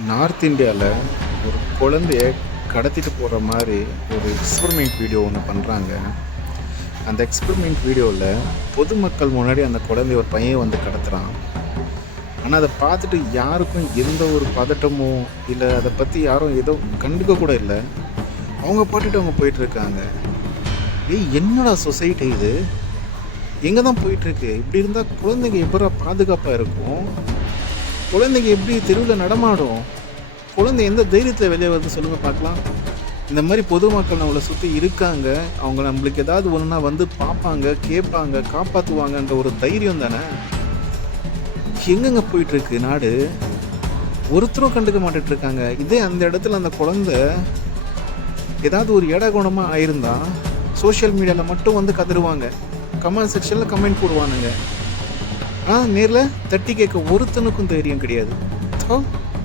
North இந்தியாவில் ஒரு குழந்தைய கடத்திட்டு போகிற மாதிரி ஒரு எக்ஸ்பெரிமெண்ட் வீடியோ ஒன்று பண்ணுறாங்க. அந்த எக்ஸ்பெரிமெண்ட் வீடியோவில் பொதுமக்கள் முன்னாடி அந்த குழந்தைய ஒரு பையன் வந்து கடத்துகிறான். ஆனால் அதை பார்த்துட்டு யாருக்கும் எந்த ஒரு பதட்டமோ இல்லை அதை பற்றி யாரும் ஏதோ கண்டுக்க கூட இல்லை. அவங்க பாட்டுட்டு அவங்க போயிட்டுருக்காங்க. என்னடா சொசைட்டி இது? எங்கே தான் போயிட்டுருக்கு? இப்படி இருந்தால் குழந்தைங்க எப்படா பாதுகாப்பாக இருக்கும்? குழந்தைங்க எப்படி தெருவில் நடமாடும்? குழந்தை எந்த தைரியத்தில் வெளியே வருது சொல்லுங்கள் பார்க்கலாம். இந்த மாதிரி பொதுமக்கள் நம்மளை சுற்றி இருக்காங்க. அவங்க நம்மளுக்கு ஏதாவது ஒன்றுனா வந்து பார்ப்பாங்க, கேட்பாங்க, காப்பாற்றுவாங்கன்ற ஒரு தைரியம் தானே. எங்கெங்க போயிட்டுருக்கு நாடு? ஒருத்தரும் கண்டுக்க மாட்டுட்டு இருக்காங்க. இதே அந்த இடத்துல அந்த குழந்தை ஏதாவது ஒரு ஏடாகுணமாக ஆயிருந்தா சோஷியல் மீடியாவில் மட்டும் வந்து கதறுவாங்க, கமெண்ட் செக்ஷனில் கமெண்ட் போடுவானுங்க. நேரில் தட்டி கேட்க ஒருத்தனுக்கும் தைரியம் கிடையாது.